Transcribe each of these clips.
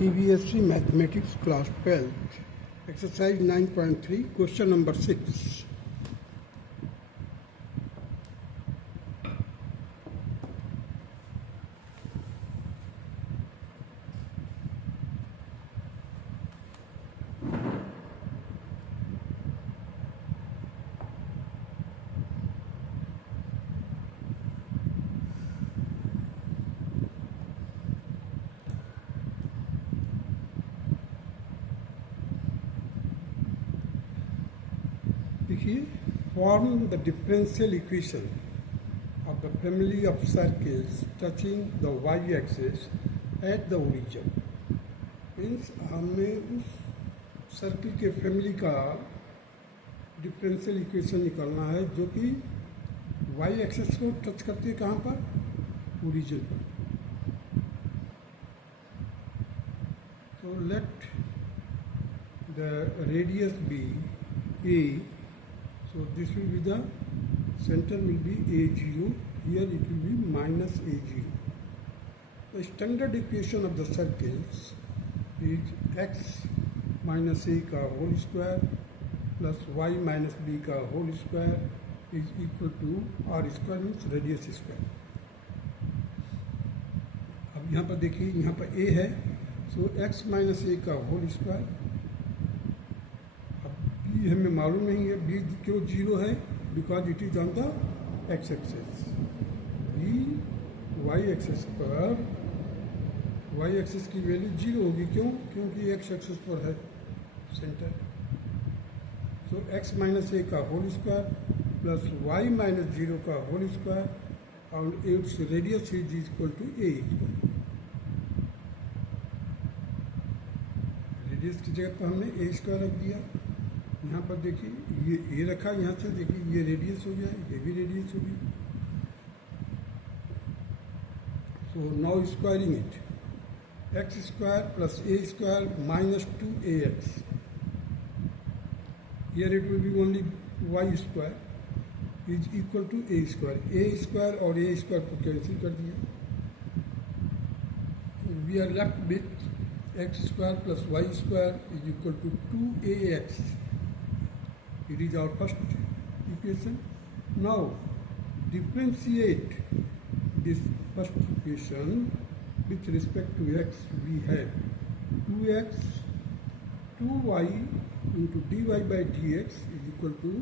CBSE Mathematics Class 12, Exercise 9.3, Question number 6. देखिए, form the differential equation of the family of circles touching the y-axis at the origin. Means हमें उस circle के family का differential equation निकालना है जो कि वाई एक्सिस को टच करती है कहाँ पर, ओरिजिन पर. So let the radius be a. So this will be the center will be a0. Here it will be minus a0. The standard equation of the circles is x minus a का whole square plus y minus b का whole square is equal to r square means radius square. अब यहाँ पर देखिए, यहाँ पर a है, so x minus a का whole square. b हमें मालूम नहीं है, b क्यों जीरो है, because it is on the X axis. b Y axis पर, वाई एक्सिस की वैल्यू जीरो होगी. क्यों? क्योंकि एक्स एक्सिस पर है centre. So x minus A का whole square plus y minus zero का होल स्क्वायर और it's radius is equal to A square. Radius की जगह पर हमने ए स्क्वायर रख दिया. यहाँ पर देखिए ये रखा, यहाँ से देखिए ये रेडियस हो गया, ये भी रेडियस हो गया. So now squaring it, X square plus A square minus 2ax. Here it will be only Y square is equal to A square. A square और ए स्क्वायर को कैंसिल कर दिया. We are left with X square plus Y square is equal to 2ax. It is our first equation. Now differentiate this first equation with respect to x. We have 2x 2y into dy by dx is equal to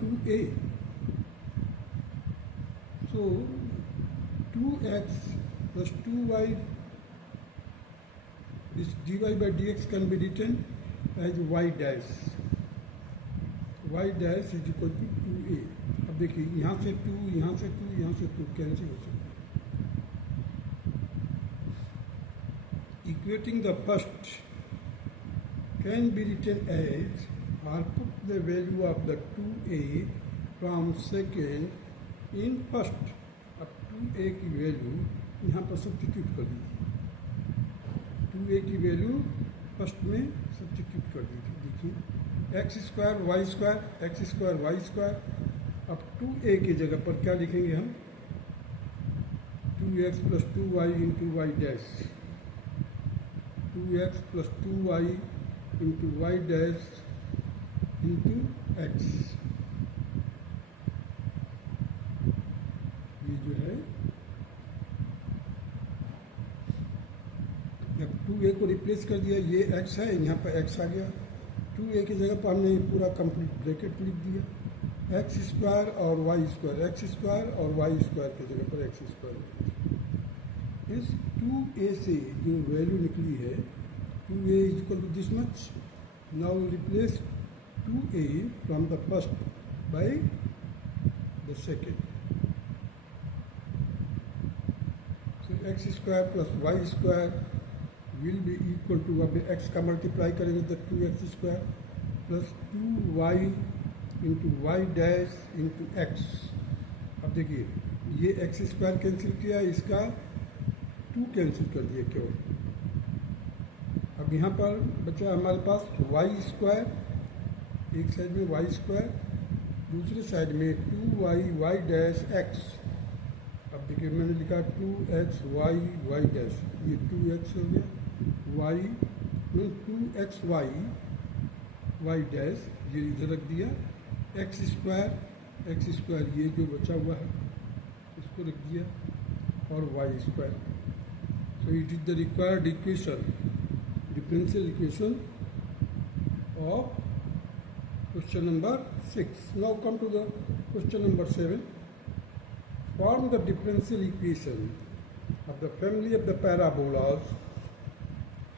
2a. So 2x plus 2y, this dy by dx can be written as y dash. y dash is equal to 2a. अब देखिए यहाँ से 2, यहाँ से 2, यहाँ से 2 cancel हो सकता है. Equating the first can be written as, or put the value of the 2a from second in first. अब 2a की वैल्यू यहाँ पर सब्स्टिट्यूट कर दीजिए. 2a की वैल्यू फर्स्ट में सब्स्टिट्यूट कर दीजिए. देखिए x square Y square, X square Y square. अब 2a की जगह पर क्या लिखेंगे हम, 2x plus 2y into Y dash. 2x plus 2y into Y dash into X. ये जो है, जब 2a को रिप्लेस कर दिया, ये x है, यहाँ पर x आ गया. 2a की जगह पर हमने पूरा कंप्लीट ब्रैकेट लिख दिया. एक्स स्क्वायर और वाई स्क्वायर, एक्स स्क्वायर और वाई स्क्वायर की जगह पर एक्स स्क्वायर. इस 2a से जो वैल्यू निकली है, 2a is equal to this much. Now replace 2a from the first by the second. So X square plus Y square will be equal to, अब x का मल्टीप्लाई करेंगे तो 2x square plus 2y into Y dash into X. अब देखिए ये x square cancel किया, इसका 2 cancel कर दिया केवल. अब यहाँ पर बचा हमारे पास y स्क्वायर, एक साइड में y स्क्वायर, दूसरे साइड में 2y वाई डैश x. अब देखिए मैंने लिखा 2x y वाई डैश, ये 2x हो गया, Y mean 2xy Y dash ये इधर रख दिया, एक्स स्क्वायर ये जो बचा हुआ है इसको रख दिया, और Y square. So it is the required equation, differential equation of question number 6. Now come to the question number 7. Form the differential equation of the family of the parabolas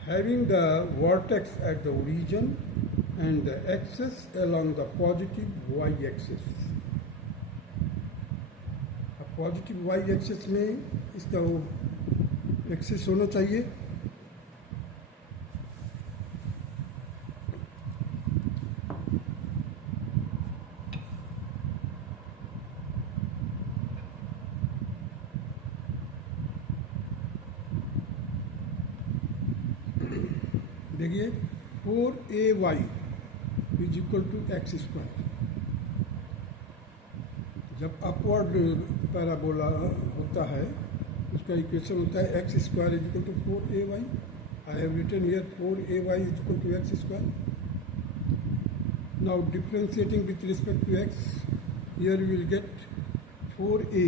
having the vertex at the origin and the axis along the positive y-axis. अब positive Y axis में इसका वो axis होना चाहिए. देखिए 4ay is equal to x square. जब upward parabola होता है उसका इक्वेशन होता है X square is equal to 4ay. I have written here 4ay is equal to x square. Now differentiating with respect to X, here you will get 4a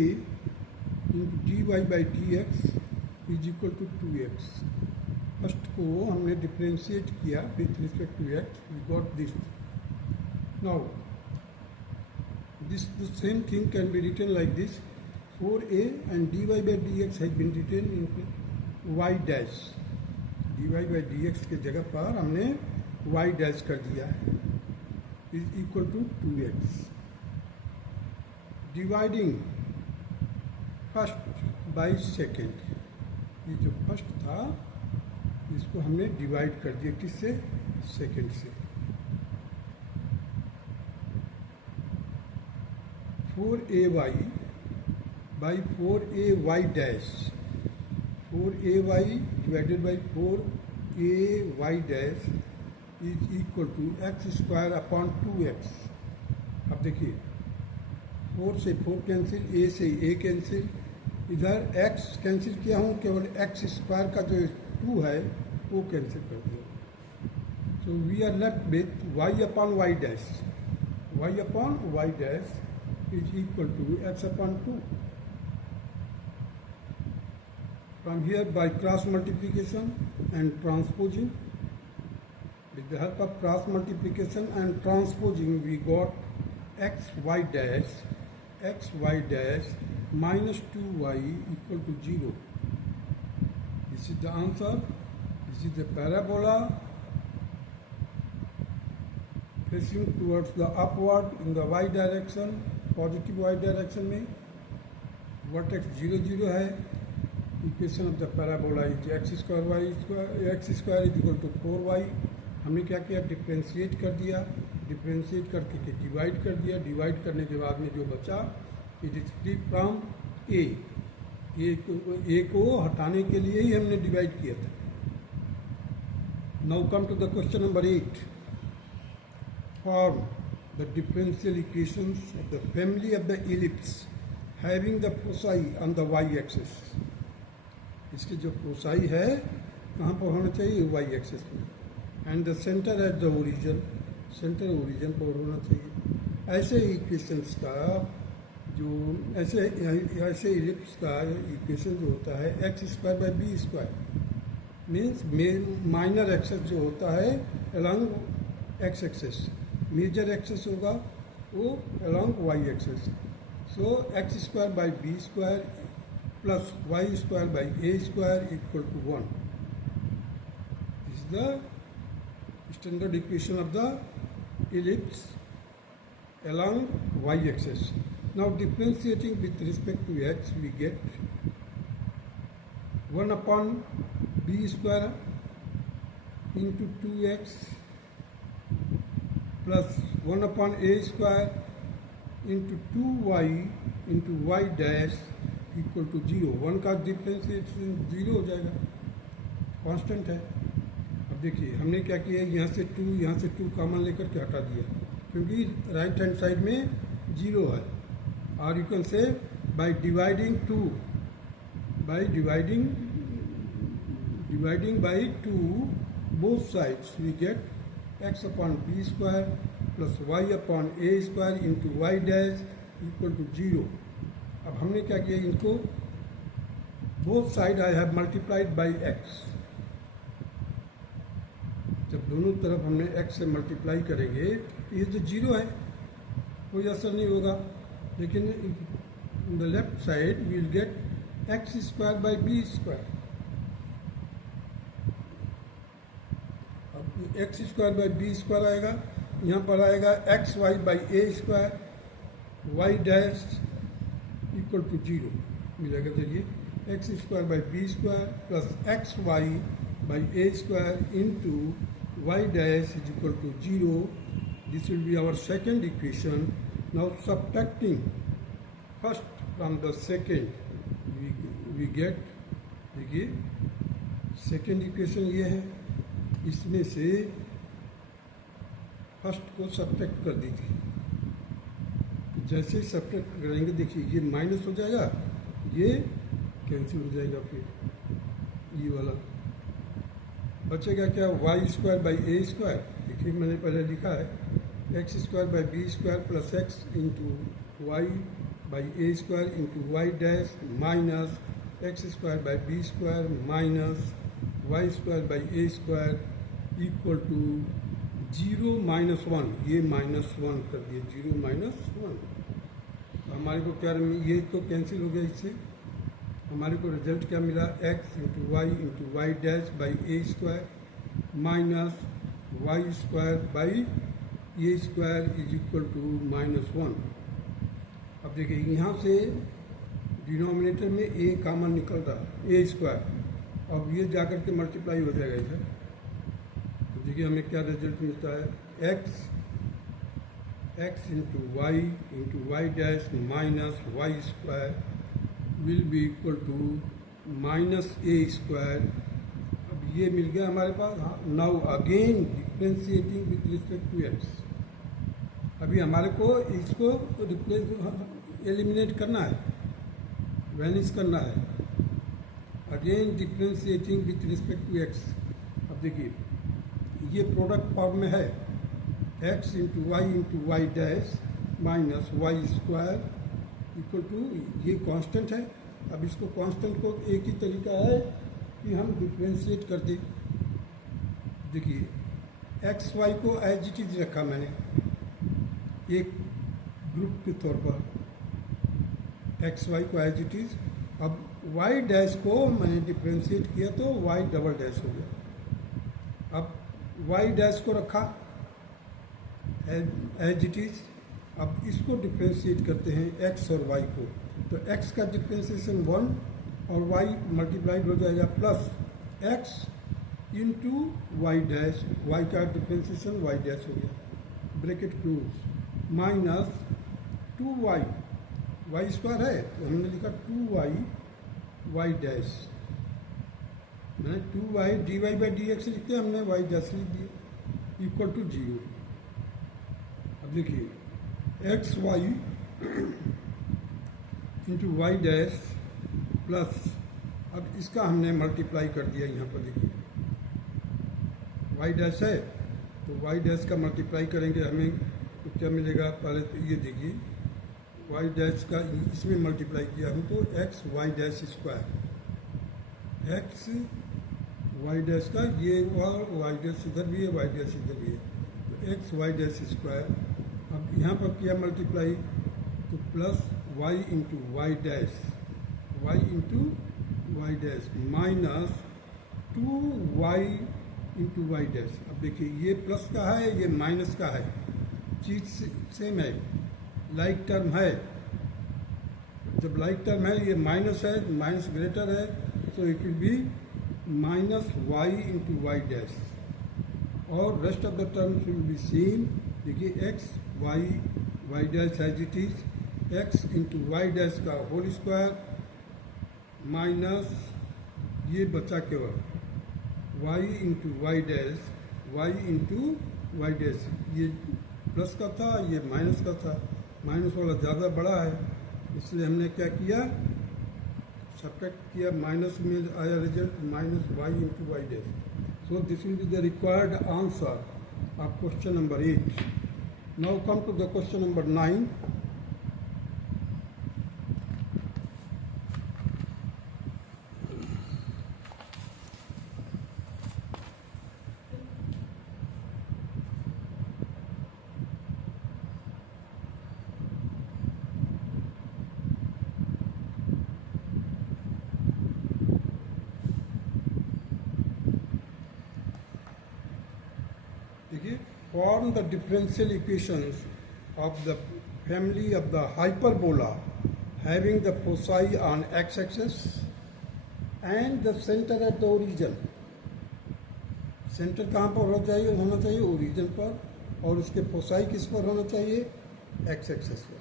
into dy by dx is equal to 2x. First को हमने differentiate किया with respect to x, we got this. Now this the same thing can be written like this. 4a and dy by dx has been written in y dash. dy by dx के जगह पर हमने y dash कर दिया है, is equal to 2x. Dividing first by second, ये जो first था इसको हमने डिवाइड कर दिया किससे, सेकेंड से. 4ay by 4ay dash, 4ay divided by 4ay dash is equal to x square upon 2x. अब देखिए 4 से 4 कैंसिल, a से a कैंसिल, इधर x कैंसिल किया हूँ, केवल x स्क्वायर का जो 2 है वो कैंसिल कर दिया. So we are left with y upon y dash. y upon y dash is equal to x upon 2. From here, by cross multiplication and transposing, with the help of cross multiplication and transposing, we got xy dash minus 2y equal to 0. This is the answer. This is the parabola facing towards the upward in the y direction, positive Y direction में. Vertex 0 0 है. Equation of the parabola is X square is equal to 4y. हमने क्या किया, differentiate कर दिया, differentiate करके divide कर दिया. डिवाइड करने के बाद में जो बचा it is free from A को हटाने के लिए ही हमने डिवाइड किया था. Now come to the question number 8. Form the differential equations of the family of the ellipse having the foci on the y-axis. इसके जो फोसाई है कहाँ पर होना चाहिए, y-axis में. And the centre at the origin, centre origin पर होना चाहिए. ऐसे इक्वेशंस का जो ऐसे इलिप्स का इक्वेशन जो होता है X square by B square means minor axes जो होता है along X axes, major axes होगा वो along Y axes. So X square by B square plus Y square by A square equal to 1. This is the standard equation of the ellipse along y axis. Now differentiating with respect to x, we get 1 upon b square into 2x plus 1 upon a square into 2y into y dash equal to 0. 1 का differentiation 0 हो जाएगा, constant है. अब देखिए हमने क्या किया, यहाँ से 2 कॉमन लेकर के हटा दिया क्योंकि राइट हैंड साइड में 0 है. और you can say by dividing dividing by 2 both sides, we get x upon b square plus y upon a square into y dash equal to 0. अब हमने क्या किया, इनको both side I have multiplied by x. जब दोनों तरफ हमने x से मल्टीप्लाई करेंगे ये तो 0 है, कोई असर नहीं होगा. लेकिन in the left side we will get x square by B square. अब x square by B square आएगा, यहाँ पर आएगा X Y by A square Y dash equal to 0 मिलेगा. देखिए x square by B square plus X Y by A square into Y dash is equal to 0. This will be our second equation. Now subtracting first from the second we gate, देखिए second equation ये है, इसमें से first को subtract कर दीजिए. जैसे ही subtract करेंगे देखिए ये माइनस हो जाएगा, ये कैंसिल हो जाएगा, फिर ये वाला बचेगा क्या, Y square by A square. देखिए मैंने पहले लिखा है X square by B square plus x into Y by A square into Y dash minus x square by B square minus Y square by A square equal to 0 minus 1. ये minus 1 कर दिए, 0 minus 1. हमारे को क्या, ये तो cancel हो गया, इससे हमारे को रिजल्ट क्या मिला, x into Y dash by A square minus Y square by A square is equal to minus 1. अब देखिए यहाँ से डिनोमिनेटर में a कॉमन निकल रहा, ए स्क्वायर. अब ये जाकर के मल्टीप्लाई हो जाएगा इधर. तो देखिए हमें क्या रिजल्ट मिलता है, x into Y dash minus Y square will be equal to minus a square. अब ये मिल गया हमारे पास. Now again differentiating with respect to x. अभी हमारे को इसको एलिमिनेट करना है, वैनिश करना है. Again differentiating with respect to X. अब देखिए ये प्रोडक्ट फॉर्म में है, x into Y dash minus Y square equal to, ये कांस्टेंट है. अब इसको कांस्टेंट को एक ही तरीका है कि हम डिफ्रेंशिएट कर दें. देखिए एक्स वाई को एज इट इज रखा मैंने एक ग्रुप के तौर पर, एक्स वाई को एज इट इज. अब वाई डैश को मैंने डिफ्रेंशिएट किया तो वाई डबल डैश हो गया. अब वाई डैश को रखा एज इट इज. अब इसको डिफ्रेंशिएट करते हैं एक्स और वाई को, तो एक्स का डिफ्रेंशिएशन 1 और वाई मल्टीप्लाइड हो जाएगा plus x into Y dash, Y का डिफ्रेंशिएशन वाई डैश हो गया, bracket close, minus 2y, Y square है तो हमने लिखा 2y वाई डैश. मैंने 2y dy by d x लिखते हैं, हमने वाई डैश लिख दिया इक्वल टू 0. अब देखिए x Y into Y dash plus, अब इसका हमने मल्टीप्लाई कर दिया यहाँ पर. देखिए वाई डैश है तो वाई डैश का मल्टीप्लाई करेंगे हमें तो क्या मिलेगा, पहले तो ये देखिए वाई डैश का इसमें मल्टीप्लाई किया हूँ तो X Y dash square, X Y dash का ये वाई डैश इधर भी है, वाई डैश इधर भी है, तो एक्स वाई डैश स्क्वायर. अब यहाँ पर किया मल्टीप्लाई तो plus Y into Y dash minus 2y into Y dash. अब देखिए ये प्लस का है, ये माइनस का है, चीज सेम है, लाइक टर्म है. जब लाइक टर्म है, ये माइनस है, माइनस ग्रेटर है, so it will be minus Y into Y dash और rest of the terms will be same. देखिए x Y dash as it is, x into Y dash का whole square minus ये बचा केवल y into Y dash, y into Y dash. ये plus का था, ये माइनस का था, माइनस वाला ज़्यादा बड़ा है इसलिए हमने क्या किया, सब्ट्रैक्ट किया, माइनस में आया result minus Y into Y dash. So this will be the required answer of question number 8. Now come to the question number 9. Form the differential equations of the family of the hyperbola having the foci on x-axis and the center at the origin. Centre कहाँ पर होना चाहिए origin पर, और उसके foci किस पर होना चाहिए, एक्स एक्सेस पर.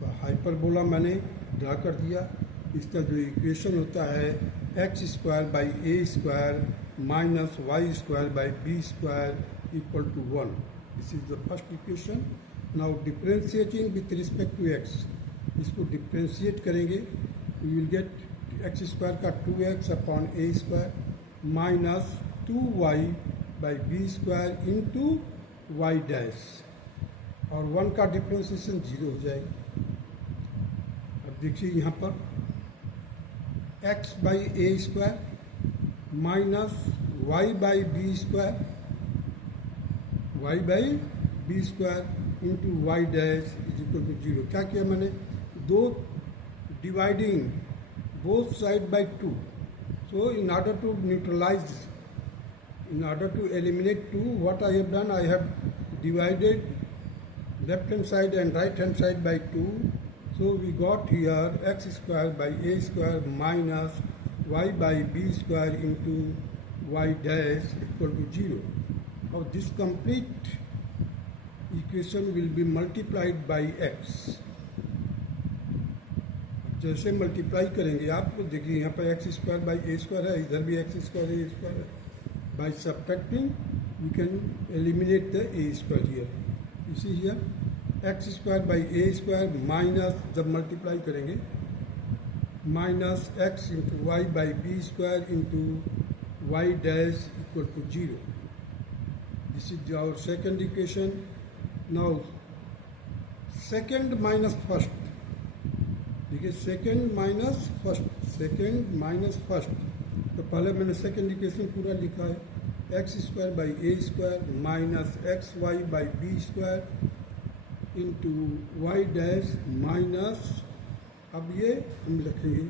तो हाइपरबोला मैंने ड्रा कर दिया. इसका जो इक्वेशन होता है X square by A square minus Y square by B square equal to 1. This is the first equation. Now differentiating with respect to X, इसको डिफ्रेंशिएट करेंगे, you will get x square का 2x upon A square minus 2y by B square into Y dash, और 1 का differentiation 0 हो जाएगा. अब देखिए यहाँ पर x by A square minus Y by B square, Y by B square into Y dash is equal to 0. क्या किया मैंने, दो dividing both side by 2. So in order to neutralize, in order to eliminate 2, what I have done, I have divided left hand side and right hand side by 2. So we got here x square by a square minus y by b square into y dash equal to 0. Now this complete equation will be multiplied by x. जैसे multiply करेंगे आप तो देखिए यहाँ पर x square by A square है, इधर भी एक्स स्क्वायर ए स्क्वायर है. By subtracting you can eliminate the a square here. इसी here x square by A square minus, जब मल्टीप्लाई करेंगे, minus x into Y by B square into Y dash equal to 0. This is our second equation. Now second minus first, देखिए second minus first. तो पहले मैंने second equation पूरा लिखा है, X square by A square minus x Y by B square into Y dash minus, अब ये हम लिखेंगे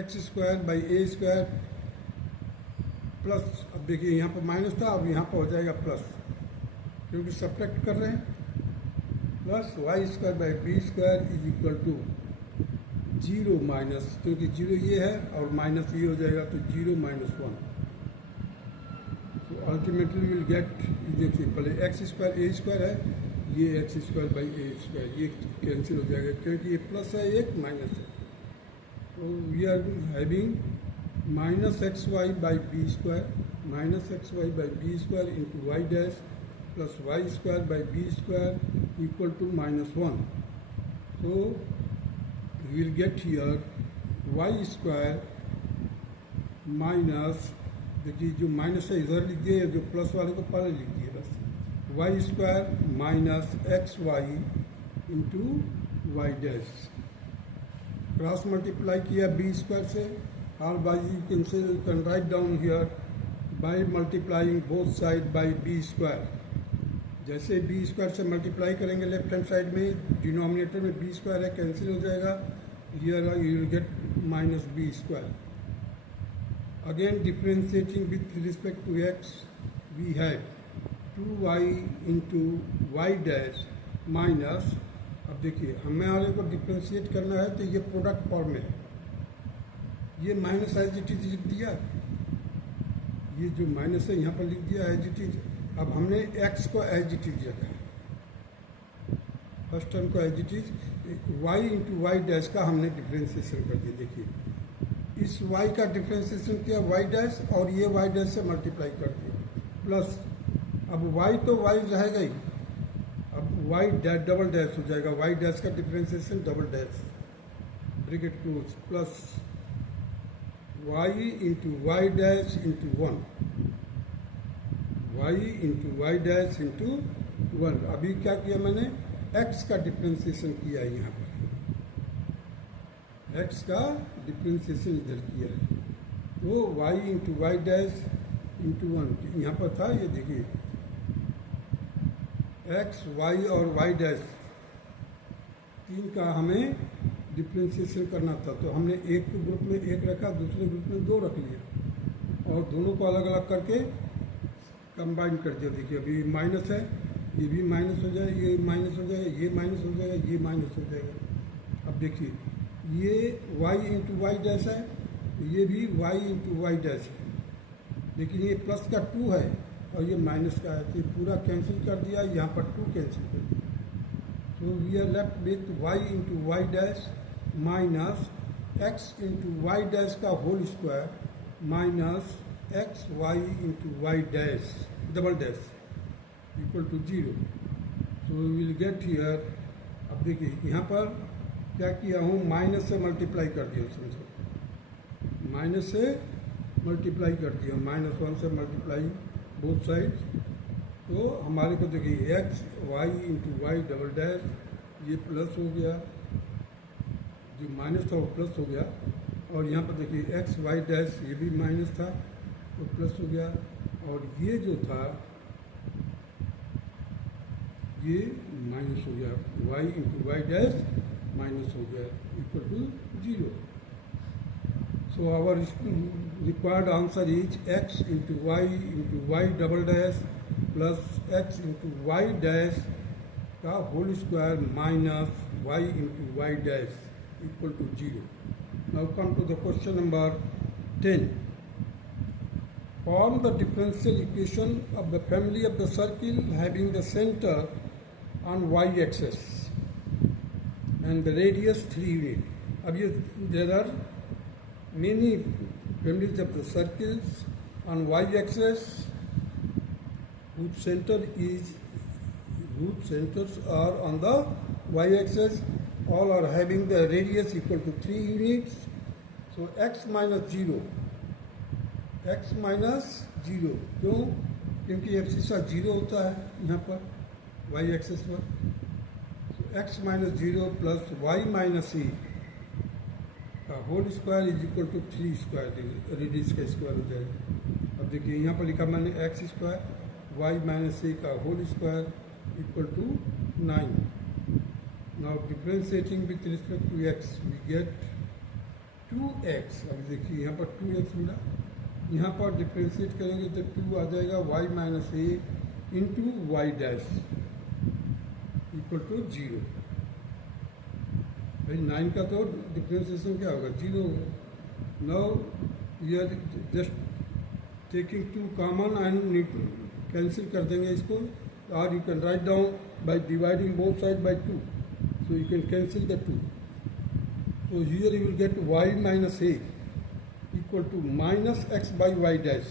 X square by A square plus, अब देखिए यहाँ पर माइनस था, अब यहाँ पर हो जाएगा प्लस, क्योंकि सब्ट्रैक्ट कर रहे हैं, plus Y square by B square is equal to 0 minus, क्योंकि 0 ये है और माइनस ये हो जाएगा तो 0 माइनस 1. तो अल्टीमेटली विल गेट, देखिए पहले एक्स स्क्वायर ए स्क्वायर है, ये x square by A square, ये कैंसिल हो जाएगा क्योंकि ये प्लस है एक माइनस है. तो we are having minus x Y by B square, minus x Y by B square into Y dash plus y square by b square equal to minus 1. So we will get here y square minus, देखिए जो minus है इधर लिख दिए, जो plus वाले को पहले लिख दिए बस, y square minus x Y into Y dash, cross multiply किया b स्क्वायर से, और by you can write down here by multiplying both side by b square. जैसे बी स्क्वायर से मल्टीप्लाई करेंगे लेफ्ट हैंड साइड में, denominator में b square है, cancel हो जाएगा, here you will get minus b square. Again differentiating with respect to x we have 2y into Y dash minus, अब देखिए हमारे को डिफ्रेंशिएट करना है तो ये प्रोडक्ट फॉर्म में है, ये माइनस एज इट इज लिख दिया, ये जो माइनस है यहाँ पर लिख दिया एज इट इज. अब हमने x को एज इट इज रखा है, फर्स्ट टर्म को as it is, y into Y dash का हमने डिफ्रेंशिएशन कर दिया. देखिए इस y का डिफ्रेंशिएशन किया y डैश, और ये y डैश से मल्टीप्लाई कर दिया, प्लस अब y तो y रहेगा ही, अब y डैश डबल डैश हो जाएगा, y डैश का differentiation double dash, bracket close plus y into Y dash into 1, y into Y dash into 1। अभी क्या किया मैंने, x का डिफ्रेंसिएशन किया है, यहाँ पर x का डिफ्रेंसिएशन इधर किया है, तो y into Y dash into 1 यहाँ पर था। ये देखिए x, y और y डैश तीन का हमें डिफ्रेंसिएशन करना था, तो हमने एक ग्रुप में एक रखा, दूसरे ग्रुप में दो रख लिया और दोनों को अलग अलग करके कंबाइन कर दिया। देखिए अभी माइनस है, ये भी माइनस हो जाएगा, ये माइनस हो जाएगा, ये माइनस हो जाएगा, ये माइनस हो जाएगा। अब देखिए ये y इंटू वाई डैश है, ये भी y इंटू वाई डैश है, लेकिन ये प्लस का 2 है और ये माइनस का है, तो ये पूरा कैंसिल कर दिया, यहाँ पर 2 कैंसिल कर दिया। तो we are left with y into Y dash minus x into Y dash का whole square minus x Y into Y dash double dash equal to 0। So we will get here. अब देखिए यहाँ पर क्या किया हूँ, माइनस से multiply कर दिया, समझो माइनस से मल्टीप्लाई कर दिया, -1 से मल्टीप्लाई बोथ साइड, तो हमारे को देखिए x Y into y double dash, ये प्लस हो गया, जो माइनस था वो प्लस हो गया, और यहाँ पर देखिए एक्स वाई डैश ये भी माइनस था तो प्लस हो गया, और ये जो था ये माइनस हो गया, y into Y dash minus हो गया equal to 0। So our required answer is x into y double dash plus x into Y dash का whole square minus Y into Y dash equal to 0। Now come to the question number 10। Form the differential equation of the family of the circle having the center on y-axis and the radius 3 unit. अब ये there are many families of the circles on y-axis whose centers are on the y-axis. All are having the radius equal to 3 units. So x minus 0, क्यों? क्योंकि abscissa 0 होता है यहाँ पर y access पर। तो x minus 0 plus y minus e का whole square is equal to 3 square, radius का स्क्वायर हो जाएगा। अब देखिए यहाँ पर लिखा मैंने x square y minus e का whole square equal to 9। Now differentiating with respect to x we get 2x। अब देखिए यहाँ पर 2x मिला, यहाँ पर डिफ्रेंशिएट करेंगे तो 2 आ जाएगा y minus a into Y dash equal to 0। भाई 9 का तो डिफ्रेंशिएशन क्या होगा, 0 होगा। Now we are just taking 2 common and cancel कर देंगे इसको, और you can write down by dividing both side by 2, so you can cancel the 2। So here you will get y minus a equal to minus x by y dash.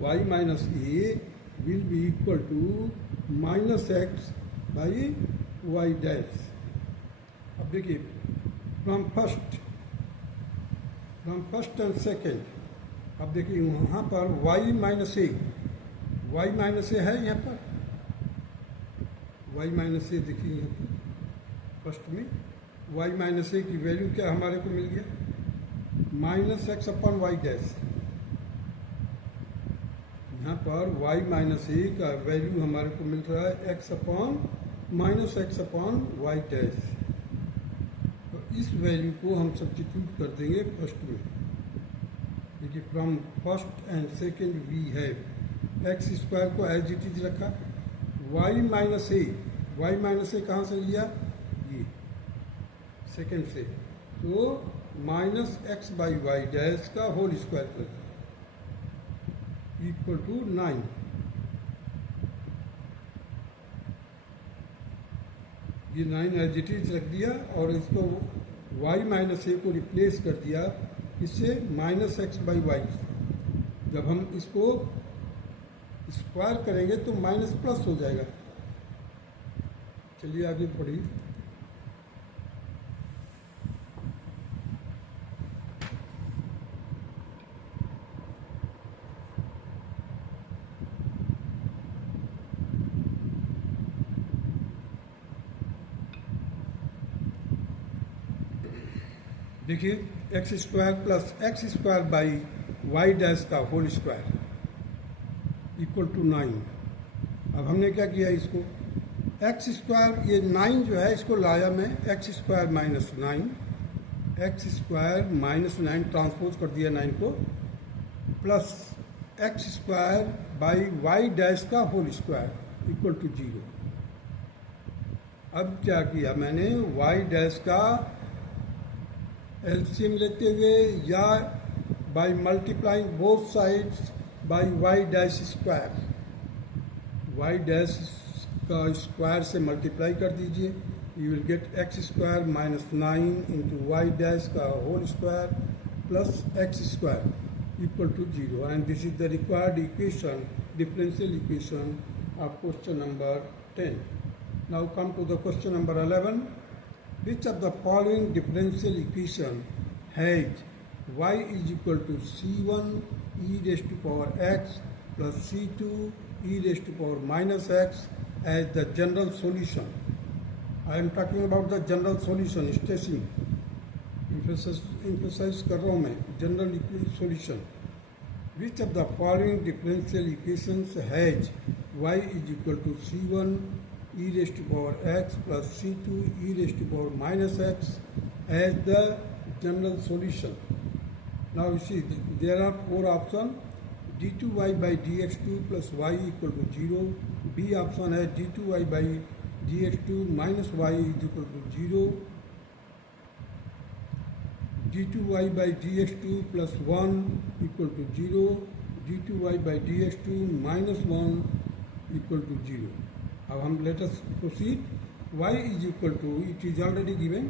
Y minus a will be equal to minus x by y dash. अब देखिए from first and second, अब देखिए वहाँ पर y minus a है यहाँ पर, y minus a देखिए यहाँ पर फर्स्ट में y माइनस ए की वैल्यू क्या हमारे को मिल गया, minus x upon y dash. यहाँ पर y माइनस ए का वैल्यू हमारे को मिल रहा है x upon minus x upon y dash. तो इस वैल्यू को हम सब्स्टिट्यूट कर देंगे फर्स्ट में। देखिए from first and second we have x square को एज इट इज रखा, y माइनस ए कहाँ से लिया, ये सेकेंड से, तो minus x by y dash का होल स्क्वायर कर इक्वल टू 9। ये 9 एज इट इज रख दिया और इसको y माइनस ए को रिप्लेस कर दिया इससे माइनस एक्स बाई वाई। जब हम इसको स्क्वायर करेंगे तो माइनस प्लस हो जाएगा। चलिए आगे पढ़िए। देखिए x square plus x square by y dash का होल स्क्वायर इक्वल टू 9। अब हमने क्या किया इसको एक्स स्क्वायर, ये 9 जो है इसको लाया मैं x square minus 9, x square minus 9 transpose कर दिया 9 को, plus x square by y dash का होल स्क्वायर इक्वल टू 0। अब क्या किया मैंने वाई डैश का एलसीएम लेते हुए या by multiplying both sides by y dash square, Y dash का स्क्वायर से मल्टीप्लाई कर दीजिए, you will get x square minus 9 into Y dash का whole square plus x square equal to 0, and this is the required equation, differential equation of question number 10. Now come to the question number 11. Which of the following differential equation has y is equal to c1 e raised to power x plus c2 e raised to power minus x as the general solution? I am talking about the general solution, stressing, emphasize कर रहा हूँ मैं, general solution. Which of the following differential equations has y is equal to c1 e raised to power x plus c2 e raised to power minus x as the general solution? Now you see there are 4 options. d2y by dx2 plus y equal to 0. B option है d2y by dx2 minus y is equal to 0. d2y by dx2 plus 1 equal to 0. d2y by dx2 minus 1 equal to 0. अब हम let us proceed. y is equal to, it is already given,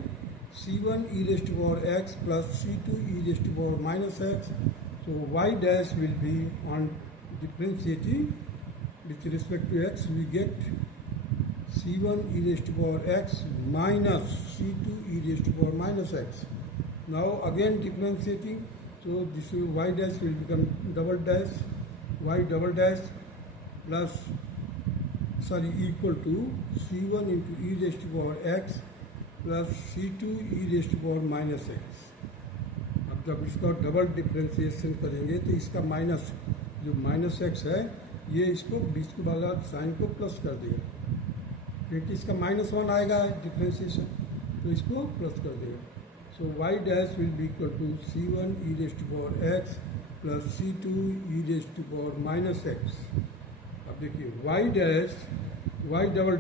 c1 e raised to power x plus c2 e raised to power minus x. So y dash will be on differentiating with respect to x, we get c1 e raised to power x minus c2 e raised to power minus x. Now again differentiating, so this y dash will become double dash, y double dash plus equal to c1 into e raised to power x plus c2 e raised to power minus x. अब जब इसका double differentiation करेंगे तो इसका minus, जो minus x है ये इसको बीच के वाला साइन को प्लस कर देगा, क्योंकि इसका माइनस 1 आएगा डिफ्रेंसिएशन, तो इसको प्लस कर देगा. So y dash will be equal to c1 e raised to power x plus c2 e raised to power minus x. अब देखिए y dash, y double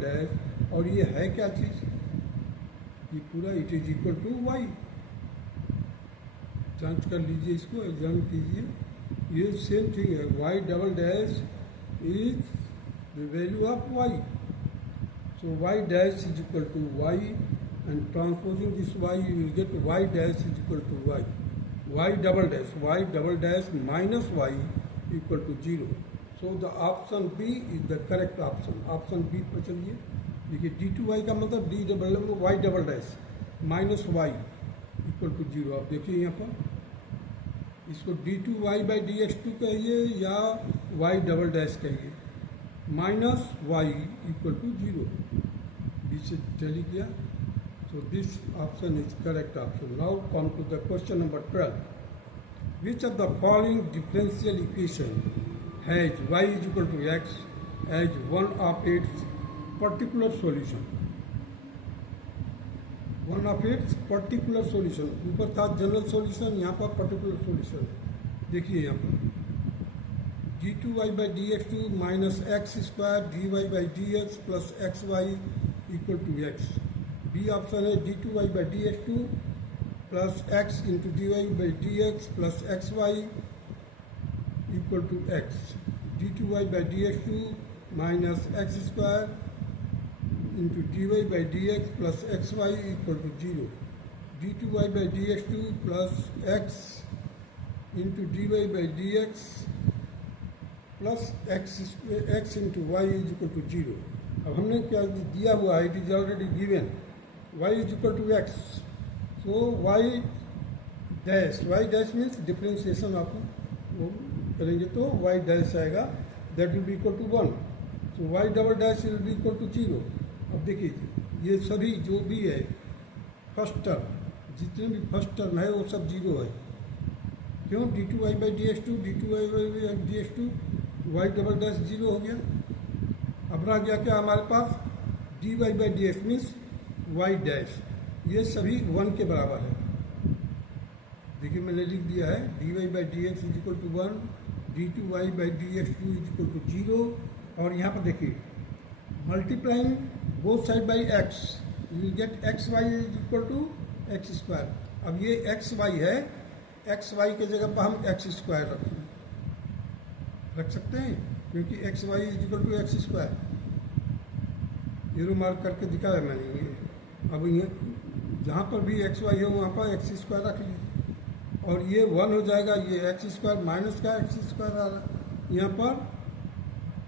dash, और ये है क्या चीज़, ये पूरा it is equal to y. जांच कर लीजिए, इसको एग्जाम कीजिए, ये सेम थिंग है. y double dash is the value of y. So y dash is equal to y, and transposing this y you will get y dash is equal to y. y double dash minus y equal to 0. So the option B is the correct option. Option B पर चलिए. देखिए d2y का मतलब d double y double dash minus y equal to 0. आप देखिए यहाँ पर इसको d2y बाई dx2 कहिए या y डबल डैश कहिए, माइनस y इक्वल टू 0 बीच से चली गया. So this option is correct option. Now come to the question number 12. Which of the following differential equation has y is equal to x as one of its particular solution? One of its particular solution. ऊपर था general solution, यहाँ पर particular solution है. देखिए यहाँ पर d2y by dx2 minus x square dy by dx plus xy equal to x. B option है d2y by dx2 plus x into dy by dx plus xy equal to x. d2y by dx2 minus x square into dy by dx plus xy equal to 0. d2y by dx2 plus x into dy by dx plus x into y is equal to 0. अब हमने क्या दिया हुआ है, it is already given, y is equal to x. So y dash means differentiation आप करेंगे तो y dash आएगा, that will be equal to 1. So y double dash will be equal to 0. अब देखिए ये सभी जो भी है फर्स्ट टर्म जितने भी फर्स्ट टर्म है वो सब जीरो है। क्यों? D two y by d x two, d two y by d x two, y double dash zero हो गया। अब रह गया क्या हमारे पास? D y by d x means y dash, ये सभी 1 के बराबर है। देखिए मैंने लिख दिया है d y by d x is equal to 1, d two y by d x two is equal to 0। और यहाँ पर देखिए multiplying both side by x, you get x y is equal to x square. अब ये x y है, x y के जगह पर हम एक्स स्क्वायर रख सकते हैं, क्योंकि x y is equal to x square. Zero mark करके दिखाया मैंने ये। अब ये जहाँ पर भी एक्स वाई है वहाँ पर एक्स स्क्वायर रख लीजिए, और ये 1 हो जाएगा। ये एक्स स्क्वायर माइनस का एक्स स्क्वायर आ रहा है, यहाँ पर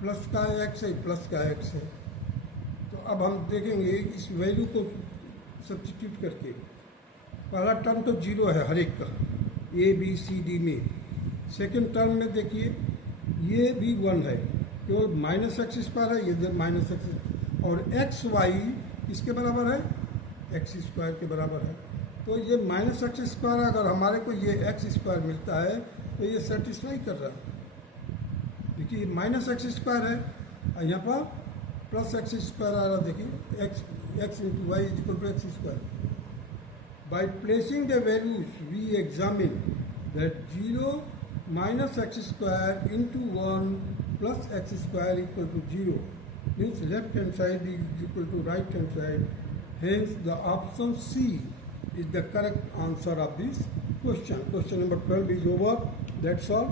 प्लस का एक्स है, प्लस का एक्स है। तो अब हम देखेंगे इस वैल्यू को सब्स्टिट्यूट करके। पहला टर्म तो 0 है हर एक का, ए बी सी डी में। सेकेंड टर्म में देखिए ये भी 1 है, केवल माइनस एक्स स्क्वायर है, ये माइनस एक्स, और एक्स वाई किसके बराबर है? एक्स स्क्वायर के बराबर है। तो ये माइनस एक्स स्क्वायर, अगर हमारे को ये एक्स स्क्वायर मिलता है तो ये सेटिस्फाई कर रहा है। देखिए माइनस एक्स स्क्वायर है और यहाँ पर प्लस एक्स स्क्वायर आ रहा है। देखिए x into y is equal to x square. By placing the values we examine that 0 minus x square into 1 plus x square equal to 0 means left hand side is equal to right hand side. Hence the option C is the correct answer of this question. Question number 12 is over. That's all.